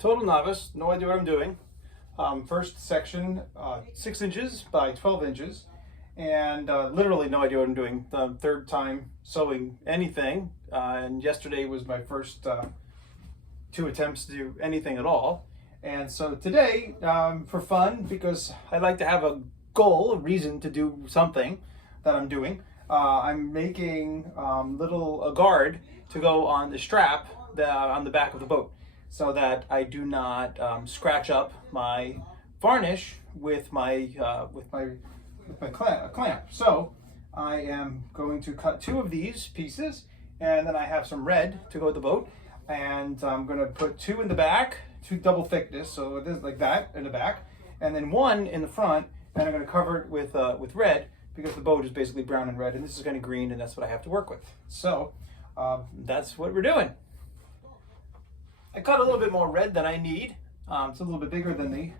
Total novice, no idea what I'm doing. First section, 6 inches by 12 inches, and literally no idea what I'm doing. Third time sewing anything, and yesterday was my first 2 attempts to do anything at all. And so today, for fun, because I like to have a goal, a reason to do something that I'm doing, I'm making a guard to go on the strap on the back of the boat, so that I do not scratch up my varnish with my clamp. So I am going to cut 2 of these pieces, and then I have some red to go with the boat, and I'm going to put 2 in the back, 2 double thickness, so it is like that in the back, and then 1 in the front, and I'm going to cover it with red, because the boat is basically brown and red, and this is kind of green, and that's what I have to work with. So that's what we're doing. I cut a little bit more red than I need. It's a little bit bigger than the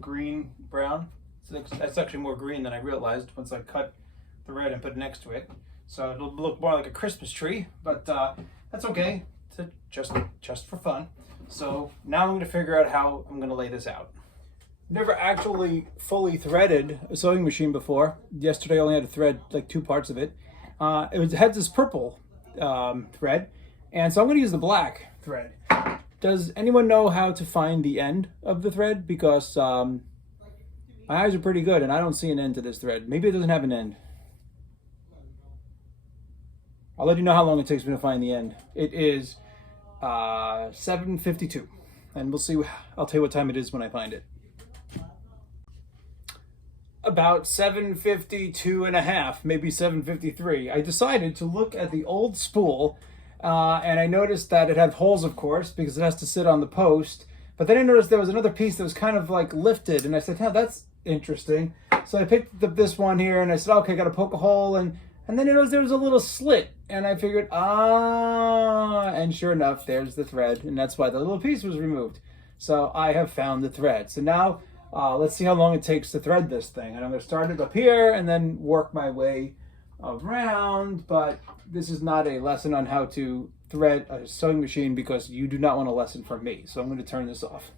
green brown. That's actually more green than I realized once I cut the red and put it next to it. So it'll look more like a Christmas tree, but that's okay. It's just for fun. So now I'm going to figure out how I'm going to lay this out. Never actually fully threaded a sewing machine before. Yesterday I only had to thread like 2 parts of it. It had this purple thread, and so I'm going to use the black thread. Does anyone know how to find the end of the thread? Because my eyes are pretty good and I don't see an end to this thread. Maybe it doesn't have an end. I'll let you know how long it takes me to find the end. It is 7:52, and we'll see. I'll tell you what time it is when I find it. About 7:52 and a half, maybe 7:53. I decided to look at the old spool. And I noticed that it had holes, of course, because it has to sit on the post. But then I noticed there was another piece that was kind of like lifted, and I said, "Oh, that's interesting." So I picked up this one here, and I said, "Okay, got to poke a hole." And then I noticed there was a little slit, and I figured, and sure enough, there's the thread, and that's why the little piece was removed. So I have found the thread. So now let's see how long it takes to thread this thing. And I'm going to start it up here and then work my way around, but this is not a lesson on how to thread a sewing machine, because you do not want a lesson from me. So I'm going to turn this off.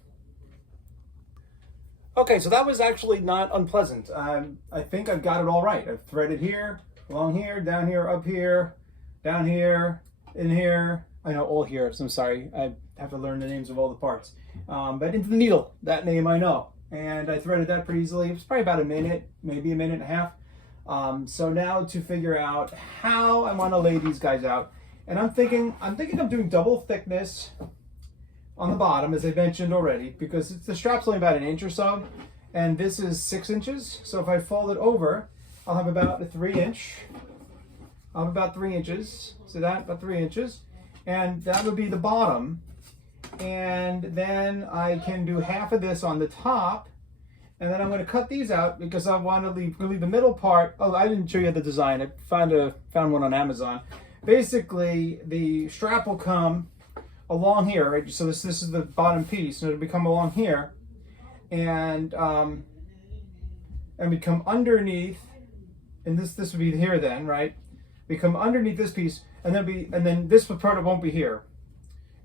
Okay, so that was actually not unpleasant. I think I've got it all right. I've threaded here, along here, down here, up here, down here, in here. I know all here, so I'm sorry. I have to learn the names of all the parts. But into the needle, that name I know. And I threaded that pretty easily. It was probably about a minute, maybe a minute and a half. So now to figure out how I want to lay these guys out, and I'm thinking of doing double thickness on the bottom, as I mentioned already, because the strap's only about 1 inch or so, and this is 6 inches. So if I fold it over, I'll have about a 3 inch. I'll have about 3 inches. See that? About 3 inches, and that would be the bottom. And then I can do half of this on the top. And then I'm going to cut these out because I want to leave the middle part. Oh, I didn't show you the design. I found one on Amazon. Basically, the strap will come along here, right? So this is the bottom piece, and it'll become along here, and we come underneath, and this would be here then, right? We come underneath this piece, and then this part won't be here.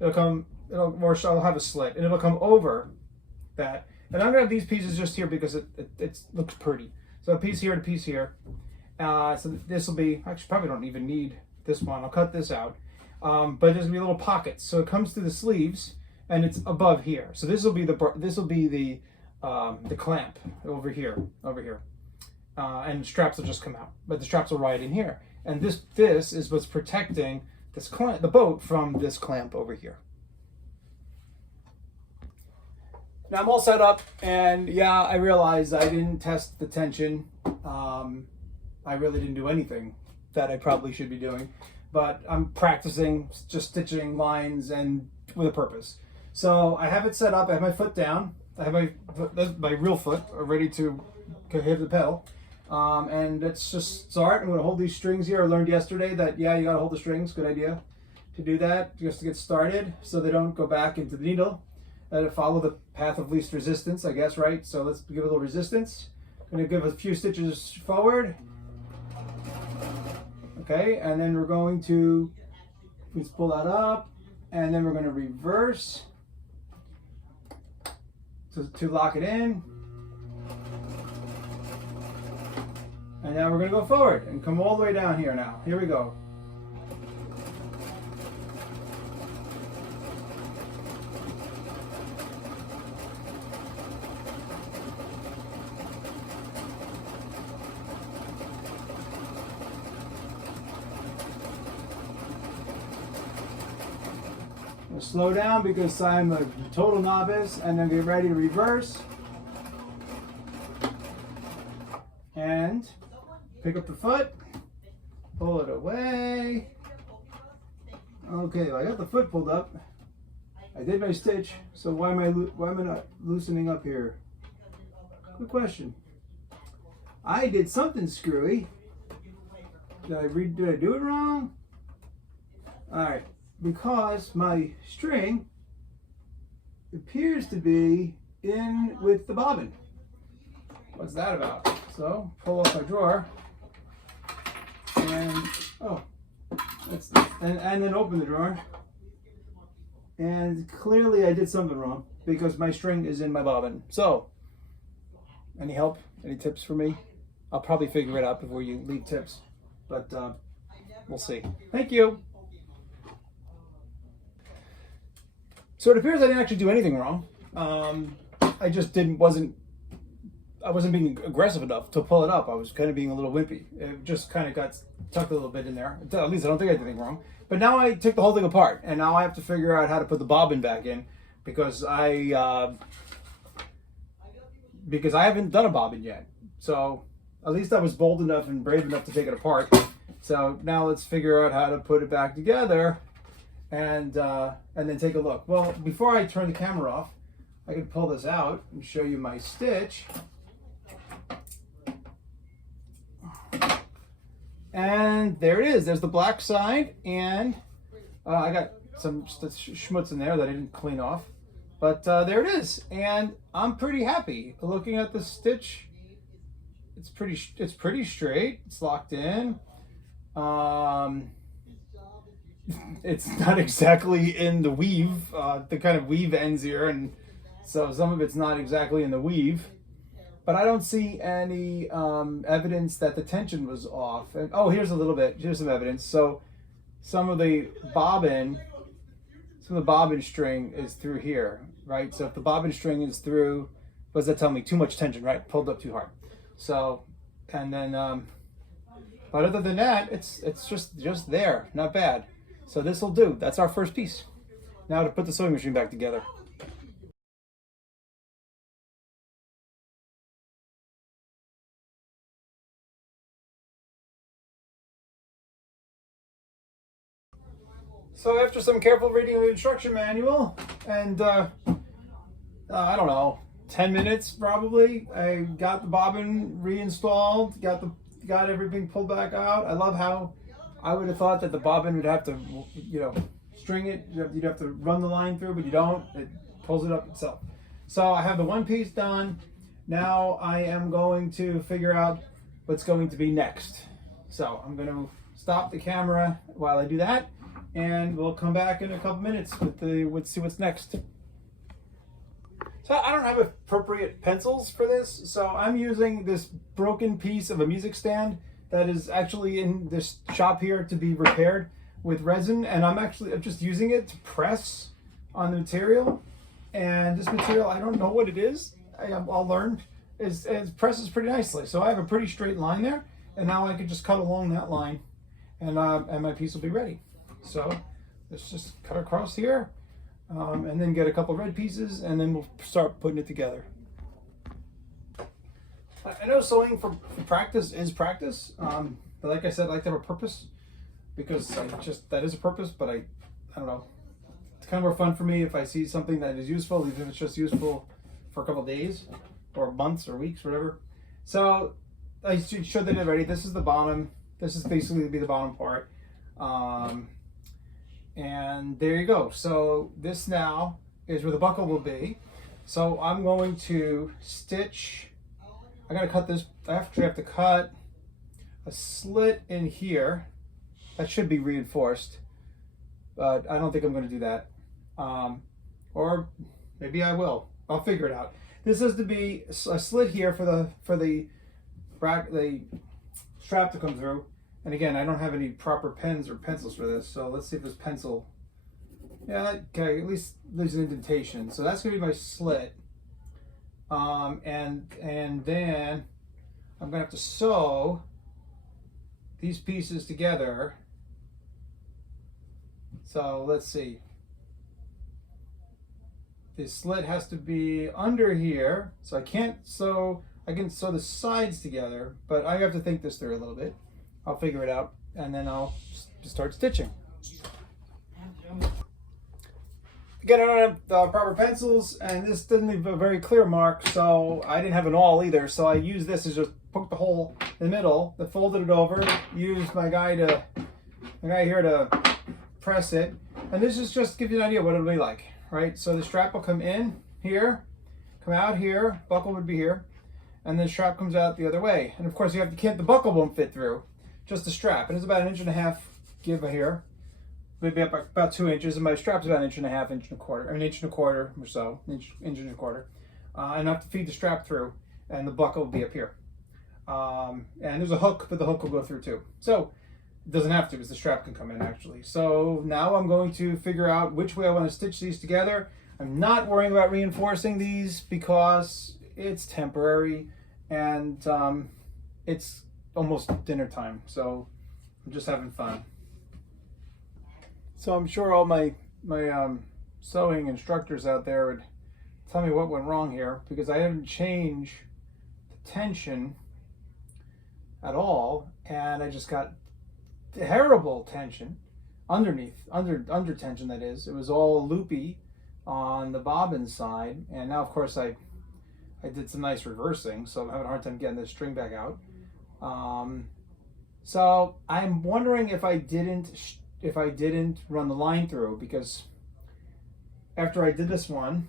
I'll have a slit, and it'll come over that. And I'm going to have these pieces just here because it looks pretty. So a piece here and a piece here. So this will be, actually probably don't even need this one. I'll cut this out. But there's going to be little pockets. So it comes through the sleeves and it's above here. So this will be the clamp over here. And the straps will just come out. But the straps will ride in here. And this is what's protecting the boat from this clamp over here. Now I'm all set up, and yeah, I realized I didn't test the tension. I really didn't do anything that I probably should be doing, but I'm practicing just stitching lines and with a purpose. So I have it set up. I have my foot down. I have my real foot ready to hit the pedal. And let's just start. I'm going to hold these strings here. I learned yesterday that, yeah, you got to hold the strings. Good idea to do that just to get started so they don't go back into the needle. Follow the path of least resistance, I guess, right? So let's give a little resistance. I'm going to give a few stitches forward. Okay, and then we're going to, let's pull that up, and then we're going to reverse. to lock it in. And now we're going to go forward and come all the way down here now. Here we go. We'll slow down because I'm a total novice, and then get ready to reverse. And pick up the foot, pull it away. Okay, well, I got the foot pulled up. I did my stitch, so why am I not loosening up here? Good question. I did something screwy. Did I do it wrong? All right, because my string appears to be in with the bobbin. What's that about? So pull off my drawer. And and then open the drawer, and clearly I did something wrong because my string is in my bobbin. So, any help? Any tips for me? I'll probably figure it out before you leave tips, but we'll see. Thank you. So it appears I didn't actually do anything wrong. I just I wasn't being aggressive enough to pull it up. I was kind of being a little wimpy. It just kind of got tucked a little bit in there. At least I don't think I did anything wrong. But now I took the whole thing apart, and now I have to figure out how to put the bobbin back in because I haven't done a bobbin yet. So at least I was bold enough and brave enough to take it apart. So now let's figure out how to put it back together, and then take a look. Well, before I turn the camera off, I can pull this out and show you my stitch. And there it is. There's the black side, and I got some schmutz in there that I didn't clean off. But there it is, and I'm pretty happy. Looking at the stitch, it's pretty straight. It's locked in. It's not exactly in the weave. The kind of weave ends here, and so some of it's not exactly in the weave. But I don't see any evidence that the tension was off. And oh, here's a little bit. Here's some evidence. So some of the bobbin string is through here, right? So if the bobbin string is through, what does that tell me? Too much tension, right? Pulled up too hard. So, and then, but other than that, it's just there, not bad. So this will do. That's our first piece. Now to put the sewing machine back together. So after some careful reading of the instruction manual and I don't know, 10 minutes probably, I got the bobbin reinstalled, got everything pulled back out. I love how I would have thought that the bobbin would have to, string it. You'd have to run the line through, but you don't. It pulls it up itself. So I have the one piece done. Now I am going to figure out what's going to be next. So I'm going to stop the camera while I do that, and we'll come back in a couple minutes let's see what's next. So I don't have appropriate pencils for this, so I'm using this broken piece of a music stand that is actually in this shop here to be repaired with resin, and I'm just using it to press on the material. And this material, I don't know what it is. I'll learn. It presses pretty nicely, so I have a pretty straight line there, and now I can just cut along that line, and my piece will be ready. So let's just cut across here, and then get a couple red pieces, and then we'll start putting it together. I know sewing for practice is practice, but like I said, I like to have a purpose, because that is a purpose, but I don't know. It's kind of more fun for me if I see something that is useful, even if it's just useful for a couple of days or months or weeks, whatever. So I showed that already. This is the bottom. This is basically the bottom part. And there you go. So this now is where the buckle will be. So I'm going to stitch. I gotta cut this. I actually have to cut a slit in here. That should be reinforced, but I don't think I'm going to do that. Or maybe I will. I'll figure it out. this has to be a slit here for the strap to come through. And again, I don't have any proper pens or pencils for this, so let's see if this pencil. Yeah, okay, at least there's an indentation. So that's gonna be my slit. And then I'm gonna have to sew these pieces together. So let's see. The slit has to be under here, so I can sew the sides together, but I have to think this through a little bit. I'll figure it out, and then I'll just start stitching. Again, I don't have the proper pencils, and this doesn't leave a very clear mark, so I didn't have an awl either, so I used this as just poke the hole in the middle, then folded it over, used my guy here to press it, and this is just to give you an idea what it'll be like, right? So the strap will come in here, come out here, buckle would be here, and then the strap comes out the other way. And of course the buckle won't fit through, just the strap. And it's about 1.5 inches give here, maybe about 2 inches, and my strap's about 1.5 inches, 1.25 inches. I mean 1.25 inches or so, inch and a quarter. Enough to feed the strap through, and the buckle will be up here. And there's a hook, but the hook will go through too. So it doesn't have to, because the strap can come in actually. So now I'm going to figure out which way I want to stitch these together. I'm not worrying about reinforcing these because it's temporary, and it's almost dinner time, so I'm just having fun. So I'm sure all my sewing instructors out there would tell me what went wrong here, because I haven't changed the tension at all, and I just got terrible tension underneath, under tension that is. It was all loopy on the bobbin side, and now of course I did some nice reversing, so I'm having a hard time getting this string back out. So I'm wondering if I didn't run the line through, because after I did this one,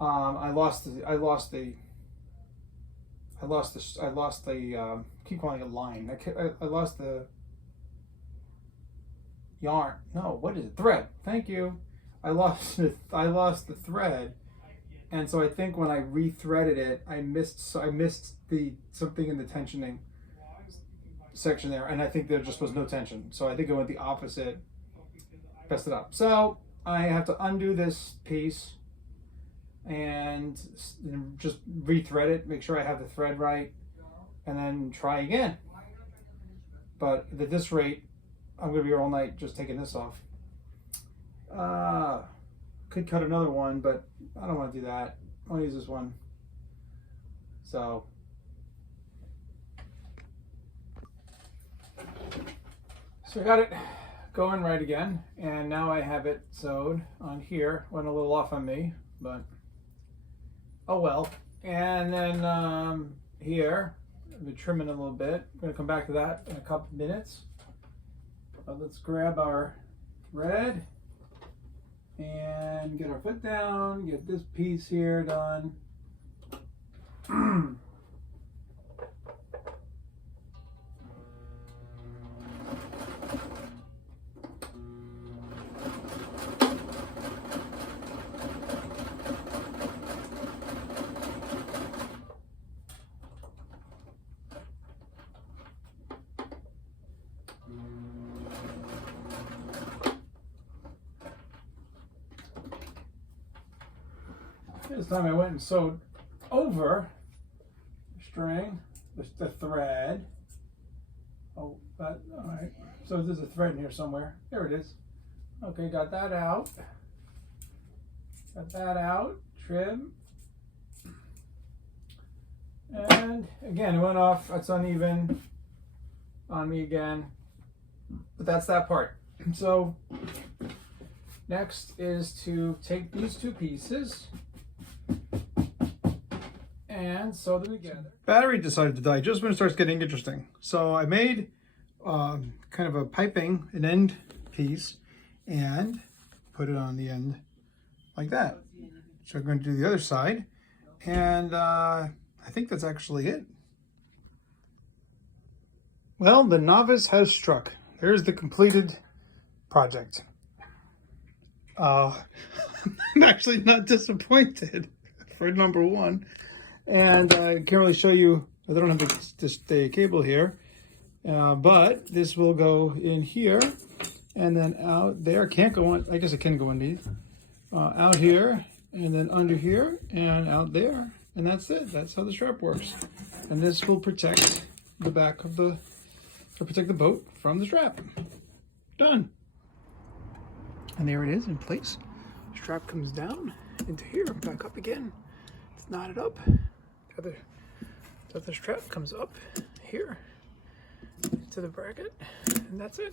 I lost the keep calling it line. I lost the yarn. No, what is it? Thread. Thank you. I lost the thread. And so I think when I rethreaded it, I missed something in the tensioning section there, and I think there just was no tension. So I think I went the opposite, messed it up. So I have to undo this piece and just rethread it, make sure I have the thread right, and then try again. But at this rate, I'm gonna be here all night just taking this off. Could cut another one, but I don't want to do that. I'll use this one. So I got it going right again, and now I have it sewed on here. Went a little off on me, but oh well. And then here, I've been trimming a little bit. I'm gonna come back to that in a couple minutes. But let's grab our thread and get our foot down, get this piece here done. This time I went and sewed over the string, the thread. Oh, all right. So there's a thread in here somewhere. There it is. Okay, got that out. Got that out. Trim. And again, it went off. It's uneven on me again. But that's that part. So next is to take these two pieces and sew them together. Battery decided to die just when it starts getting interesting. So I made kind of a piping, an end piece, and put it on the end like that. So I'm going to do the other side, and I think that's actually it. Well, the novice has struck. There's the completed project. I'm actually not disappointed. for number one. And I can't really show you, I don't have the cable here, but this will go in here and then out there. Can't go on, I guess it can go underneath. Out here and then under here and out there. And that's it. That's how the strap works. And this will protect the back of the, protect the boat from the strap. Done. And there it is in place. Strap comes down into here, back up again. It's knotted up. The other strap comes up here to the bracket, and that's it.